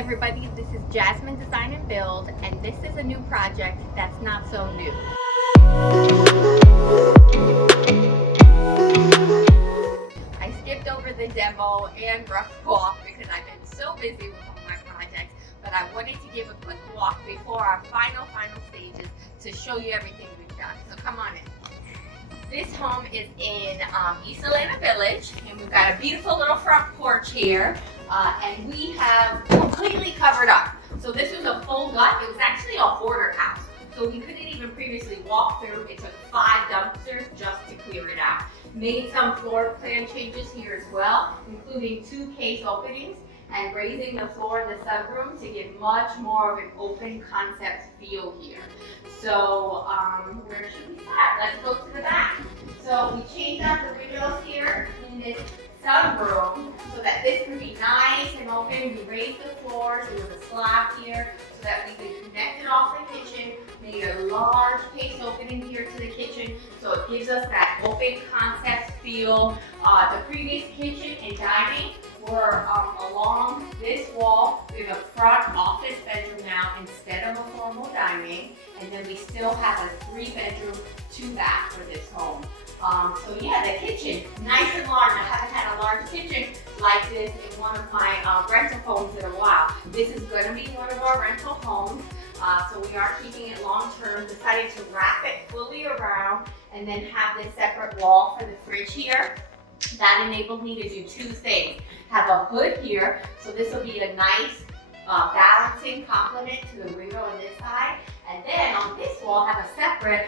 everybody, this is Jasmine Design and Build, and this is a new project that's not so new. I skipped over the demo and rough walk because I've been so busy with all my projects, but I wanted to give a quick walk before our final stages to show you everything we've done. So come on in. This home is in East Atlanta Village, and we've got a beautiful little front porch here, and we have completely covered up. So this was a full gut. It was actually a hoarder house, so we couldn't even previously walk through. It took 5 dumpsters just to clear it out. Made some floor plan changes here as well, including 2 case openings and raising the floor in the sunroom to give much more of an open concept feel here. So where should we start? Let's go to the back. So we changed out the windows here in this sunroom so that this could be nice and open. We raised the floors. There was a slab here so that we could connect it off the kitchen. Made a large case opening here to the kitchen so it gives us that open concept feel. The previous kitchen and dining were along this wall. We have a front office bedroom now instead of a formal dining, and then we still have a 3-bedroom, 2-bath for this home. So yeah, the kitchen, nice and large. I haven't had a large kitchen like this in one of my rental homes in a while. This is going to be one of our rental homes, so we are keeping it long term. Decided to wrap it fully around and then have this separate wall for the fridge here. That enabled me to do 2 things. Have a hood here, so this will be a nice balancing complement to the window on this side. And then on this wall, have a separate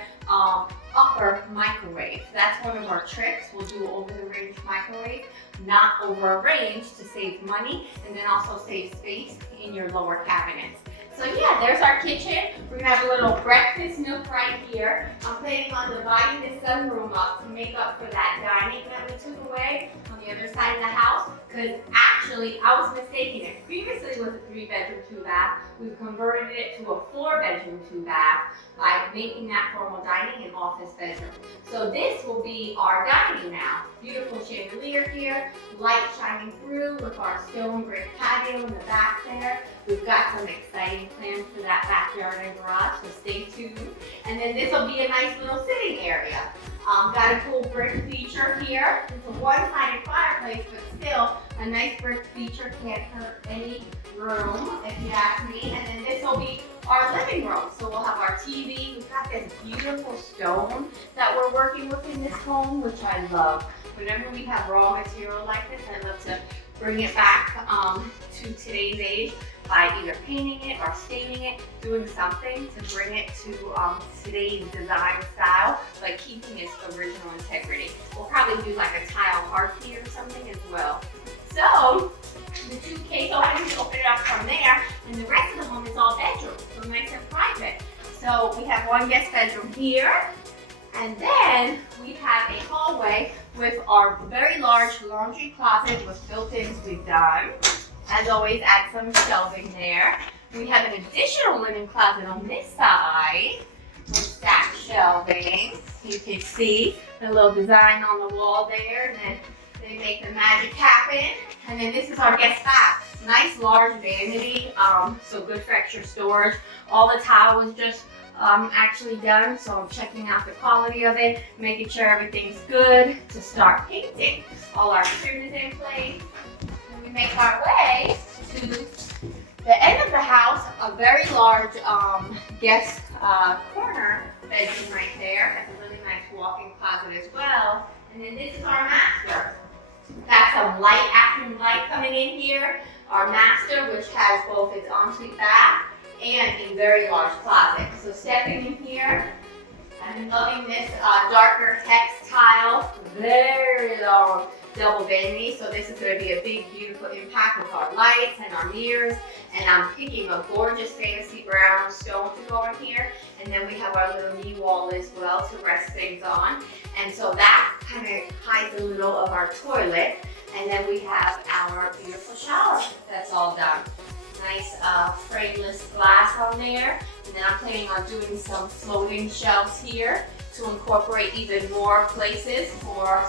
upper microwave. That's one of our tricks. We'll do over the range microwave, not over a range, to save money and then also save space in your lower cabinets. So yeah, there's our kitchen. We're gonna have a little breakfast nook right here. I'm planning on dividing this sunroom up to make up for that dining that we took away on the other side of the house, because actually I was mistaken. It previously was a 3-bedroom, 2-bath. We've converted it to a 4-bedroom, 2-bath by making that formal dining and office bedroom. So this will be our dining now. Beautiful chandelier here, light shining through with our stone brick patio in the back there. We've got some exciting plans for that backyard and garage, so stay tuned. And then this will be a nice little sitting area. Got a cool brick feature here. It's a one-sided fireplace, but still a nice brick feature. Can't hurt any room, if you ask me. And then this will be our living room. So we'll have our TV. We've got this beautiful stone that we're working with in this home, which I love. Whenever we have raw material like this, I love to bring it back to today's age by either painting it or staining it, doing something to bring it to today's design style, but keeping its original integrity. We'll probably do like a tile harpy or something as well. So the 2 case openings, open it up from there, and the rest of the home is all bedrooms, so nice and private. So we have 1 guest bedroom here, and then we have a hallway with our very large laundry closet with built-ins we've done. As always, add some shelving there. We have an additional linen closet on this side with stacked shelving. You can see the little design on the wall there, and then they make the magic happen. And then this is our guest bath. Nice large vanity, so good for extra storage. All the tile was just actually done, so I'm checking out the quality of it, making sure everything's good to start painting. All our trim is in place. And we make our way to the end of the house, a very large guest corner bedroom right there. Has a really nice walk-in closet as well. And then this is our master. Got some light, afternoon light coming in here. Our master, which has both its ensuite bath and a very large closet. So stepping in here, I'm loving this darker hex tile, very long double vanity. So this is going to be a big, beautiful impact with our lights and our mirrors. And I'm picking a gorgeous fantasy brown stone to go in here. And then we have our little knee wall as well to rest things on. And so that kind of hides a little of our toilet. And then we have our beautiful shower that's all done. Nice frameless glass on there. And then I'm planning on doing some floating shelves here to incorporate even more places for,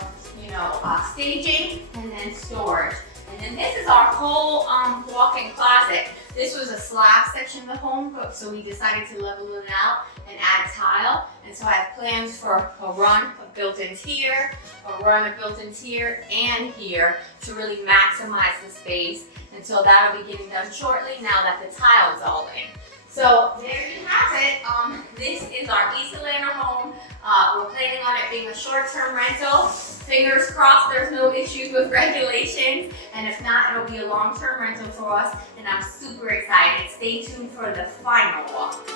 staging and then storage. And then this is our whole walk-in closet. This was a slab section of the home, so we decided to level it out and add tile. And so I have plans for a run of built-ins here, a run of built-ins here and here to really maximize the space. And so that'll be getting done shortly now that the tile is all in. So there you have it. This is our East Atlanta home. We're planning on it being a short-term rental. Fingers crossed there's no issues with regulations. And if not, it'll be a long-term rental for us. And I'm super excited. Stay tuned for the final walk.